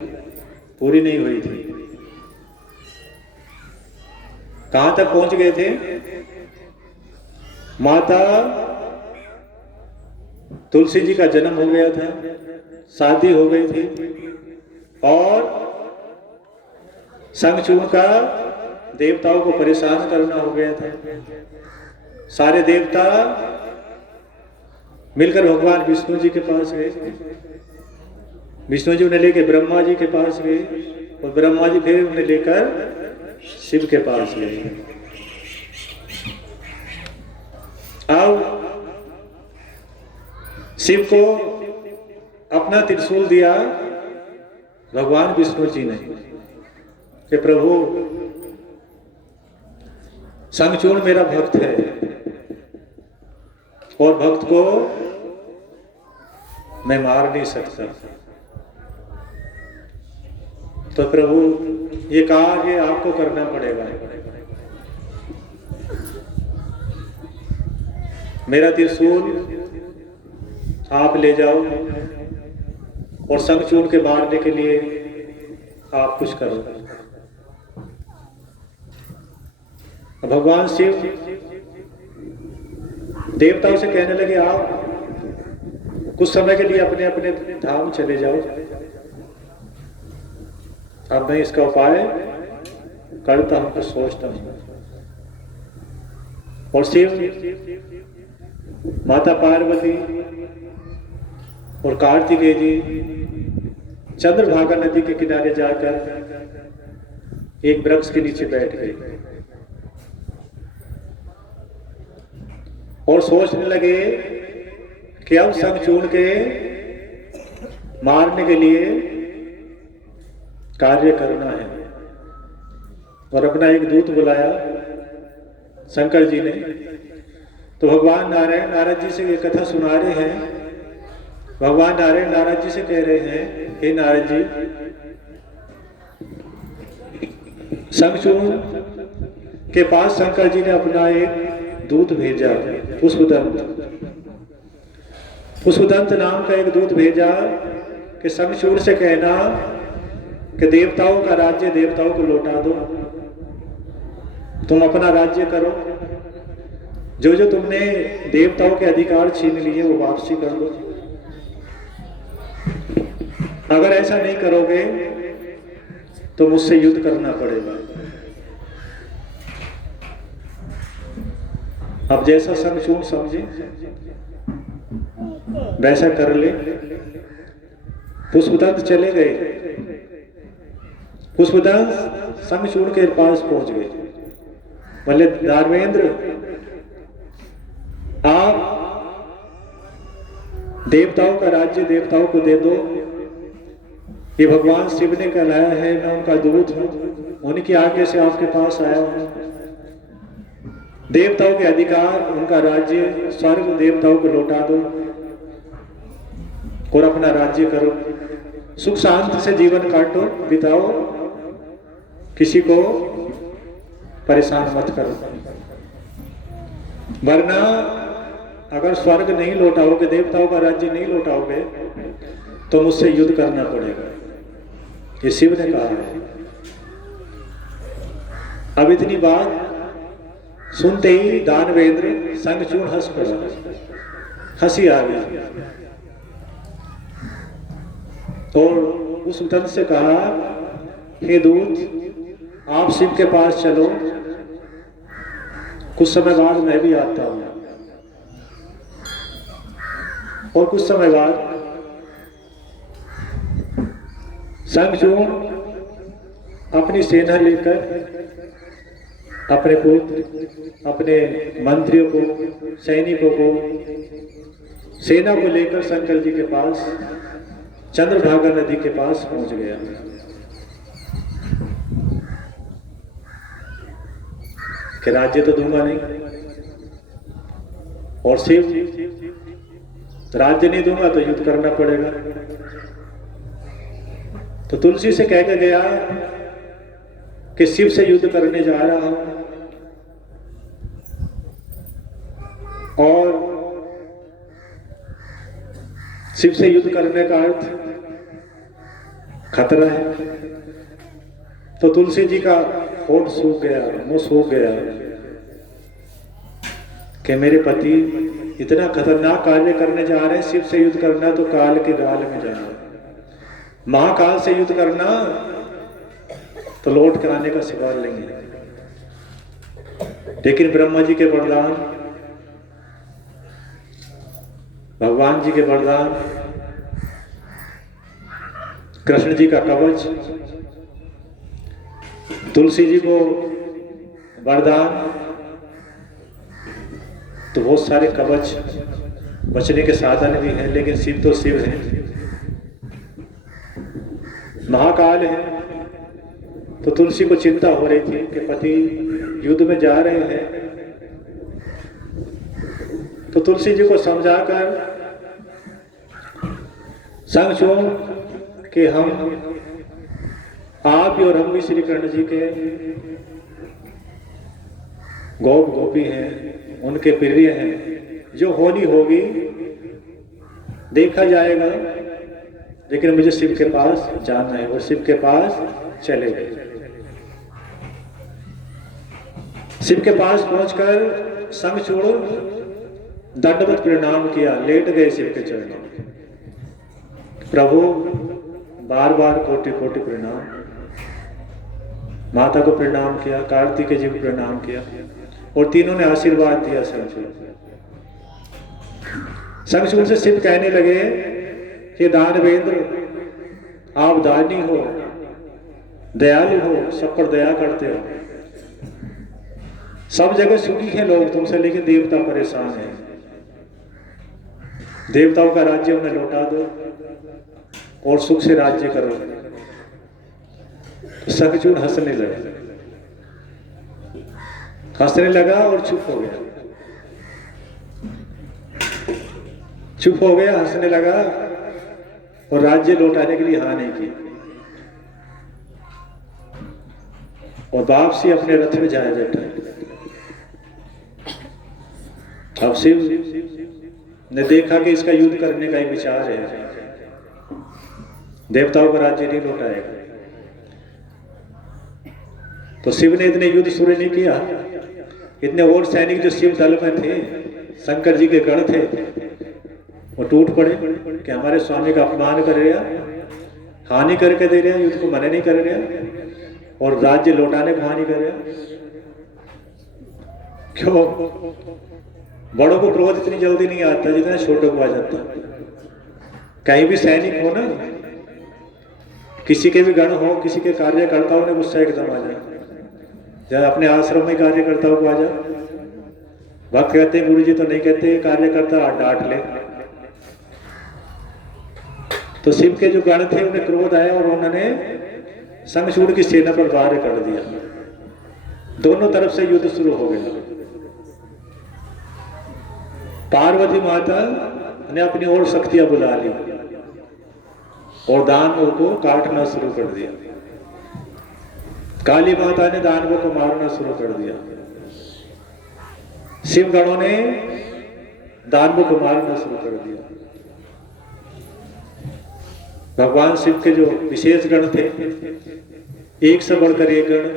पूरी नहीं हुई थी। कहां तक पहुंच गए थे? माता तुलसी जी का जन्म हो गया था, शादी हो गई थी और शंखचूड़ का देवताओं को परेशान करना हो गया था। सारे देवता मिलकर भगवान विष्णु जी के पास गए। विष्णु जी उन्हें लेकर ब्रह्मा जी के पास गए और ब्रह्मा जी फिर उन्हें लेकर शिव के पास गए। अब शिव को अपना त्रिशूल दिया भगवान विष्णु जी ने कि प्रभु शंखचूड़ मेरा भक्त है और भक्त को मैं मार नहीं सकता, तो प्रभु ये कार्य आपको करना पड़ेगा। मेरा त्रिशूल आप ले जाओ और शंखचूड़ के मारने के लिए आप कुछ करो। भगवान शिव देवताओं से कहने लगे आप कुछ समय के लिए अपने अपने धाम चले जाओ, अब मैं इसका उपाय करता हूं, कुछ सोचता हूं। और शिव माता पार्वती और कार्तिकेय जी चंद्रभागा नदी के किनारे जाकर एक वृक्ष के नीचे बैठ गए और सोचने लगे कि अब शंखचूड़ के मारने के लिए कार्य करना है। और अपना एक दूत बुलाया शंकर जी ने। तो भगवान नारायण नारद जी से ये कथा सुना रहे हैं। भगवान नारायण नारद जी से कह रहे हैं, हे नारद जी, शंखचूड़ के पास शंकर जी ने अपना एक दूत भेजा, पुष्पदंत। पुष्पदंत नाम का एक दूत भेजा कि शंखचूड़ से कहना कि देवताओं का राज्य देवताओं को लौटा दो, तुम अपना राज्य करो, जो जो तुमने देवताओं के अधिकार छीन लिए वो वापसी कर दो। अगर ऐसा नहीं करोगे तो मुझसे युद्ध करना पड़ेगा। अब जैसा शंखचूड़ समझे वैसा कर ले। पुष्पदंत चले गए। पुष्पदंत शंखचूड़ के पास पहुंच गए। बोले, धर्मेंद्र, आप देवताओं का राज्य देवताओं को दे दो। ये भगवान शिव ने कहलाया है, मैं उनका दूत हूं, उनकी आज्ञा से आपके पास आया हूं। देवताओं के अधिकार, उनका राज्य स्वर्ग देवताओं को लौटा दो और अपना राज्य करो, सुख शांति से जीवन काटो, बिताओ, किसी को परेशान मत करो। वरना अगर स्वर्ग नहीं लौटाओगे, देवताओं का राज्य नहीं लौटाओगे तो मुझसे युद्ध करना पड़ेगा, ये शिव ने कहा है। अब इतनी बात सुनते ही दानवेंद्र शंखचूड़ हंस पड़ा, हंसी आ गई और उस धन से कहा, हे दूत, आप शिव के पास चलो, कुछ समय बाद मैं भी आता हूं। और कुछ समय बाद शंखचूड़ अपनी सेना लेकर अपने पुत्र, अपने मंत्रियों को, सैनिकों को, सेना को लेकर शंकर जी के पास चंद्रभागा नदी के पास पहुंच गया। कि राज्य तो दूंगा नहीं, और शिव राज्य नहीं दूंगा तो युद्ध करना पड़ेगा। तो तुलसी से कह के गया कि शिव से युद्ध करने जा रहा हूं और शिव से युद्ध करने का अर्थ खतरा है। तो तुलसी जी का होठ सूख गया, मुंह सूख गया कि मेरे पति इतना खतरनाक कार्य करने जा रहे हैं। शिव से युद्ध करना तो काल के गाल में जाना, महाकाल से युद्ध करना तो लौट कर आने का सवाल नहीं है। लेकिन ब्रह्मा जी के वरदान, भगवान जी के वरदान, कृष्ण जी का कवच, तुलसी जी को वरदान, तो बहुत सारे कवच बचने के साधन भी हैं। लेकिन शिव तो शिव है, महाकाल है। तो तुलसी को चिंता हो रही थी कि पति युद्ध में जा रहे हैं। तो तुलसी जी को समझाकर संग छोड़ कि हम, आप भी और हम भी श्री कृष्ण जी के गोप गोपी हैं, उनके प्रिय हैं। जो होनी होगी देखा जाएगा, लेकिन मुझे शिव के पास जाना है। वो शिव के पास चले गए। शिव के पास पहुंचकर संग छोड़ो दंडवत प्रणाम किया, लेट गए शिव के चरणों में। प्रभु बार बार कोटि कोटि प्रणाम। माता को प्रणाम किया, कार्तिक जी को प्रणाम किया और तीनों ने आशीर्वाद दिया संगचूड़। संगचूड़ से शिव कहने लगे कि दानवेंद्र, आप दानी हो, दयालु हो, सब पर दया करते हो। सब जगह सुखी हैं लोग तुमसे, लेकिन देवता परेशान है। देवताओं का राज्य उन्हें लौटा दो और सुख से राज्य करो। संगचूड़ हंसने लगा और चुप हो गया। चुप हो गया, हंसने लगा और राज्य लौटाने के लिए हाँ नहीं की और वापसी अपने रथ में जाया बैठा। अब शिव ने देखा कि इसका युद्ध करने का ही विचार है, देवताओं का राज्य नहीं लौटाएगा। तो शिव ने इतने युद्ध शुरू नहीं किया। इतने और सैनिक जो शिव दल में थे, शंकर जी के गण थे, वो टूट पड़े कि हमारे स्वामी का अपमान कर रहा, हानि करके दे रहा, युद्ध को मना नहीं कर रहा और राज्य लौटाने को हानि कर रहा। क्यों? बड़ों को क्रोध इतनी जल्दी नहीं आता जितना छोटों को आ जाता। कहीं भी सैनिक हो ना, किसी के भी गण हो, किसी के कार्यकर्ताओं ने गुस्सा एकदम आ जाए। जब अपने आश्रम में कार्यकर्ताओं को आ जाए, भक्त कहते हैं गुरु जी तो नहीं कहते, कार्यकर्ता डांट ले। तो शिव के जो गण थे उन्हें क्रोध आया और उन्होंने संगचूड़ की सेना पर वार कर दिया। दोनों तरफ से युद्ध शुरू हो गया। पार्वती माता ने अपनी और शक्तियां बुला ली और दानवों को काटना शुरू कर दिया। काली माता ने दानवों को मारना शुरू कर दिया। शिव गणों ने दानवों को मारना शुरू कर दिया। भगवान शिव के जो विशेष गण थे, एक से बढ़कर एक गण,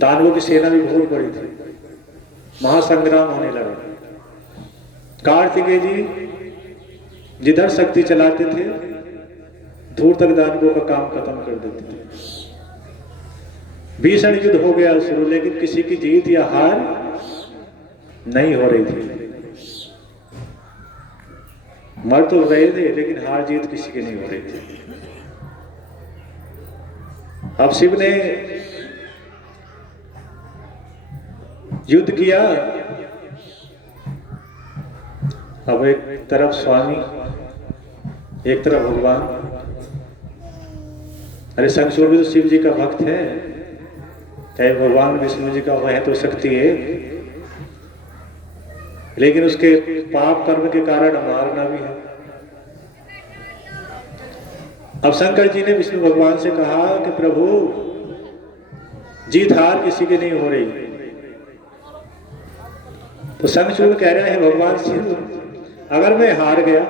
दानवों की सेना भी बहुत बड़ी थी। महासंग्राम होने लगा। कार्तिकेय जी जिधर शक्ति चलाते थे, दूर तक दानवों का काम खत्म कर देते थे। भीषण युद्ध हो गया शुरू, लेकिन किसी की जीत या हार नहीं हो रही थी। मर तो रहे थे, लेकिन हार जीत किसी की नहीं हो रही थी। अब शिव ने युद्ध किया। अब एक तरफ स्वामी, एक तरफ भगवान। अरे संगचूड़ भी तो शिव जी का भक्त है, चाहे भगवान विष्णु जी का वह है तो शक्ति है, लेकिन उसके पाप कर्म के कारण मारना भी है। अब शंकर जी ने विष्णु भगवान से कहा कि प्रभु, जीत हार किसी की नहीं हो रही। तो संगचूड़ कह रहा है भगवान शिव, अगर मैं हार गया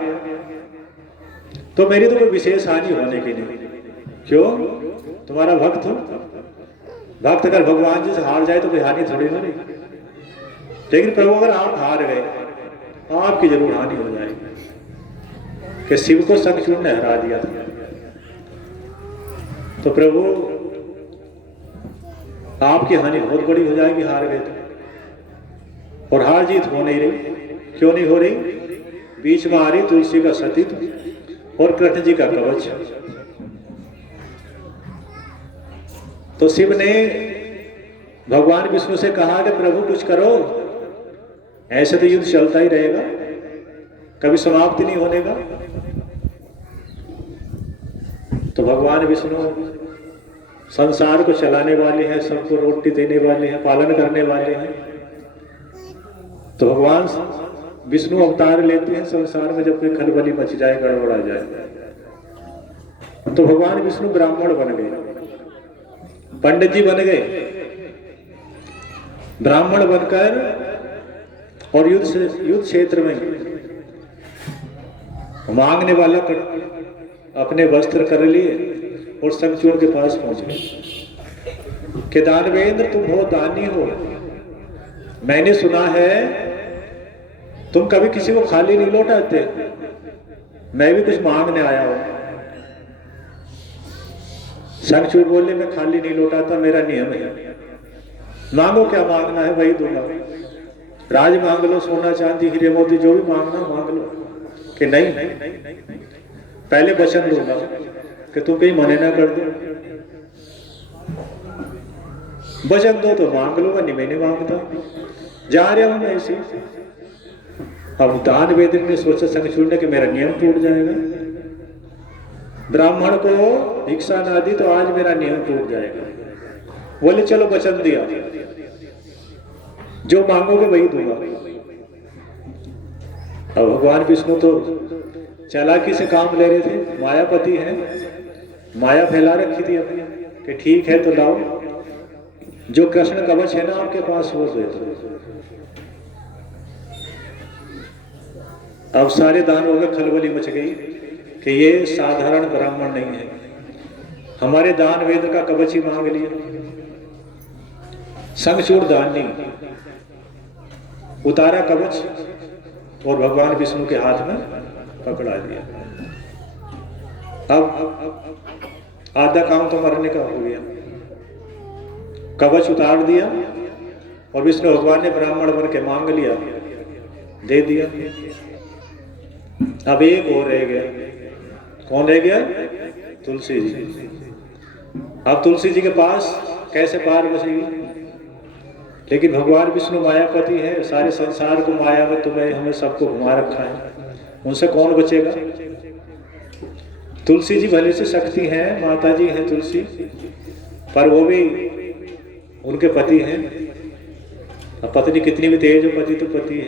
तो मेरी तो कोई विशेष हानि होने की नहीं। क्यों? तुम्हारा भक्त हो। भक्त अगर भगवान जी से हार जाए तो कोई हानि थोड़ी हो रही। लेकिन प्रभु अगर आप हार गए आपकी जरूर हानि हो जाएगी कि शिव को शंखचूड़ ने हरा दिया था। तो प्रभु आपकी हानि बहुत बड़ी हो जाएगी हार गए तो। और हार जीत हो नहीं रही। क्यों नहीं हो रही? बीच में आ रही तुलसी का सतीत्व और कृष्ण जी का कवच। तो शिव ने भगवान विष्णु से कहा कि प्रभु कुछ करो, ऐसे तो युद्ध चलता ही रहेगा, कभी समाप्त नहीं होने का। तो भगवान विष्णु संसार को चलाने वाले हैं, सबको रोटी देने वाले हैं, पालन करने वाले हैं। तो भगवान विष्णु अवतार लेते हैं संसार में जब कोई खलबली मच जाए, गड़बड़ा जाए। तो भगवान विष्णु ब्राह्मण बन गए, पंडित जी बन गए। ब्राह्मण बनकर और युद्ध क्षेत्र में मांगने वाला अपने वस्त्र कर लिए और शंखचूड़ के पास पहुंच गए कि दानवेंद्र तुम बहुत दानी हो, मैंने सुना है तुम कभी किसी को खाली नहीं लौटाते, मैं भी कुछ मांगने आया हूं। शंखचूड़ बोले मैं खाली नहीं लौटाता, मेरा नियम है। मांगो क्या मांगना है वही दूंगा। राज मांग लो, सोना चांदी हीरे मोती जो भी मांगना मांग लो। कि नहीं पहले वचन दूंगा कि तुम कहीं मने ना कर दो। वचन दो तो मांग लो, नहीं मैंने मांगता, जा रहा हूं मैं ऐसे। अब दान वेदन ने सोचा शंखचूड़ ने कि मेरा नियम टूट जाएगा, ब्राह्मण को भिक्षा ना दी तो आज मेरा नियम टूट जाएगा। बोले चलो वचन दिया, जो मांगोगे वही दूंगा। अब भगवान विष्णु तो चालाकी से काम ले रहे थे, मायापति हैं, माया फैला रखी थी अपनी कि ठीक है तो लाओ, जो कृष्ण कवच है ना आपके पास वो दे दो। अब सारे दानवों में खलबली मच गई कि ये साधारण ब्राह्मण नहीं है, हमारे दान वेद का कवच ही मांग लिया। शंखचूड़ दान नहीं, उतारा कवच और भगवान विष्णु के हाथ में पकड़ा दिया। अब आधा काम तो मरने का हो गया। कवच उतार दिया और विष्णु भगवान ने ब्राह्मण बन के मांग लिया, दे दिया। अब एक और रह गया। कौन रह गया? तुलसी जी। अब तुलसी जी के पास कैसे पार बचेगी? लेकिन भगवान विष्णु मायापति है, सारे संसार को माया में तुम्हें हमें सबको घुमा रखा है, उनसे कौन बचेगा? तुलसी जी भले से शक्ति हैं, माता जी हैं तुलसी, पर वो भी उनके पति हैं। अब पत्नी कितनी भी तेज हो, पति तो पति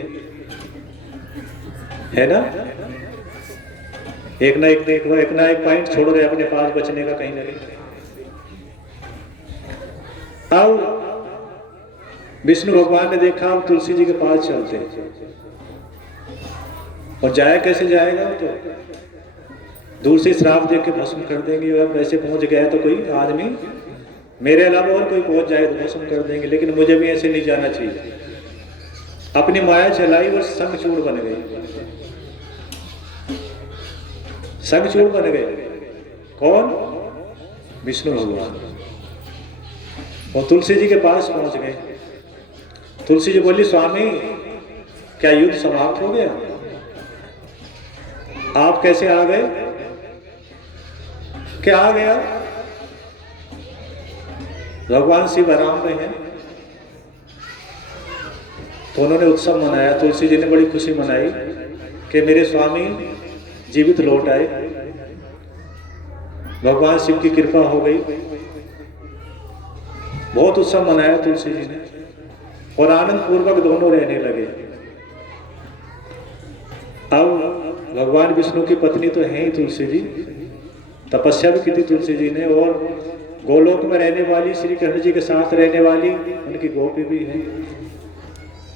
है ना। एक ना एक पॉइंट छोड़ रहे अपने पास बचने का कहीं ना कहीं। अब विष्णु भगवान ने देखा अब तुलसी जी के पास चलते हैं, और जाया कैसे जाएगा? तो दूर से श्राप देख के भस्म कर देंगे। अगर वैसे पहुंच गया तो कोई आदमी मेरे अलावा और कोई पहुंच जाए तो भस्म कर देंगे, लेकिन मुझे भी ऐसे नहीं जाना चाहिए। अपनी माया चलाई और शंखचूड़ बन गई। शंखचूड़ बन गए कौन? विष्णु भगवान। और तुलसी जी के पास पहुंच गए। तुलसी जी बोली स्वामी क्या युद्ध समाप्त हो गया? आप कैसे आ गए? क्या आ गया? भगवान शिव आराम में हैं। तो उन्होंने उत्सव मनाया। तुलसी जी ने बड़ी खुशी मनाई कि मेरे स्वामी जीवित लौट आए, भगवान शिव की कृपा हो गई। बहुत उत्सव मनाया तुलसी जी ने और आनंद पूर्वक दोनों रहने लगे। अब भगवान विष्णु की पत्नी तो है ही तुलसी जी, तपस्या भी की थी तुलसी जी ने, और गोलोक में रहने वाली श्री कृष्ण जी के साथ रहने वाली उनकी गोपी भी है।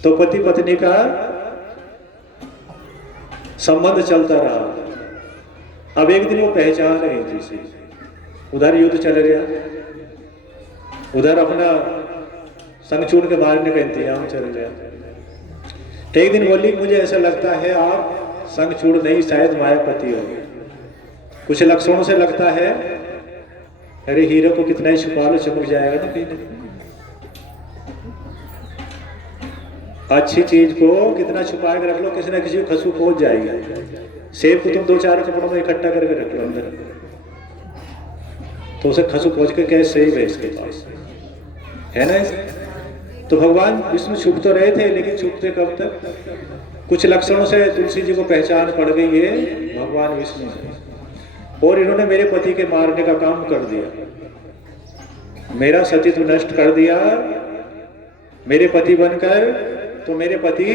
तो पति पत्नी का संबंध चलता रहा। अब एक दिन वो पहचान रही थी इसे, उधर युद्ध चल गया, उधर अपना संगचूर्ण के मारने का इंतजाम चल गया। एक दिन बोली मुझे ऐसा लगता है आप संगचूर्ण नहीं शायद मायापति हो। कुछ लक्षणों से लगता है, अरे हीरो को कितना ही छुपा लो चमक जाएगा ना कहीं ना कहीं। अच्छी चीज को कितना छुपा के रख लो, किसी ना किसी को खसू पहुंच जाएगी। सेब को तुम 2-4 कपड़ों में इकट्ठा करके रख लो अंदर, तो उसे खसू पहुंच के कैसे सेब है इसके पास, है ना। तो भगवान विष्णु छुप तो रहे थे, लेकिन छुपते कब तक? कुछ लक्षणों से तुलसी जी को पहचान पड़ गई है भगवान विष्णु से, और इन्होंने मेरे पति के मारने का काम कर दिया, मेरा सतीत्व नष्ट कर दिया मेरे पति बनकर, तो मेरे पति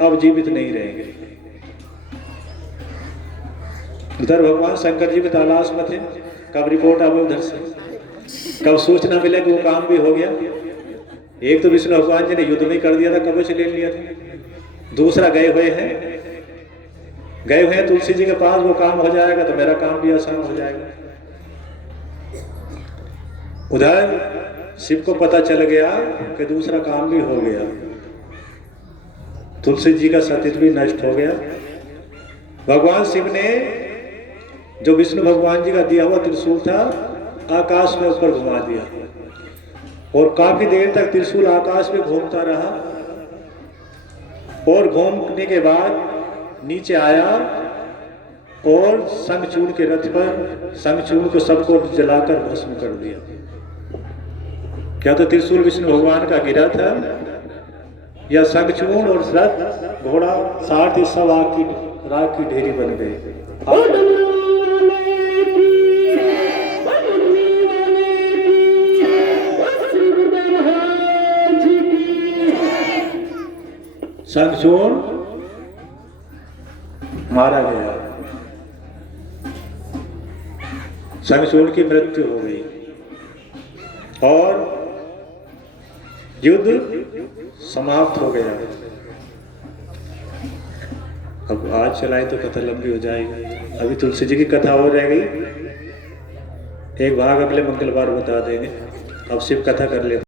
अब जीवित नहीं रहेंगे। उधर भगवान शंकर जी भी तलाश में थे, कब रिपोर्ट आवे उधर से, कब सूचना मिले कि वो काम भी हो गया। एक तो विष्णु भगवान जी ने युद्ध में कर दिया था, कवच ले लिया था, दूसरा गए हुए हैं तुलसी जी के पास, वो काम हो जाएगा तो मेरा काम भी आसान हो जाएगा। उधर शिव को पता चल गया कि दूसरा काम भी हो गया, तुलसी जी का सतीत्व भी नष्ट हो गया। भगवान शिव ने जो विष्णु भगवान जी का दिया हुआ त्रिशूल था आकाश में ऊपर घुमा दिया, और काफी देर तक त्रिशूल आकाश में घूमता रहा, और घूमने के बाद नीचे आया और शंखचूड़ के रथ पर शंखचूड़ को सबको जलाकर भस्म कर दिया। क्या तो त्रिशूल विष्णु भगवान का गिरा था, या शंखचूड़ और रथ घोड़ा सारथी सब राख की ढेरी बन गए। शंखचूड़ मारा गया, शंखचूड़ की मृत्यु हो गई और युद्ध समाप्त हो गया। अब आज चलाए तो कथा लंबी हो जाएगी, अभी तुलसी जी की कथा और रह गई, एक भाग अगले मंगलवार बता देंगे। अब शिव कथा कर लेते।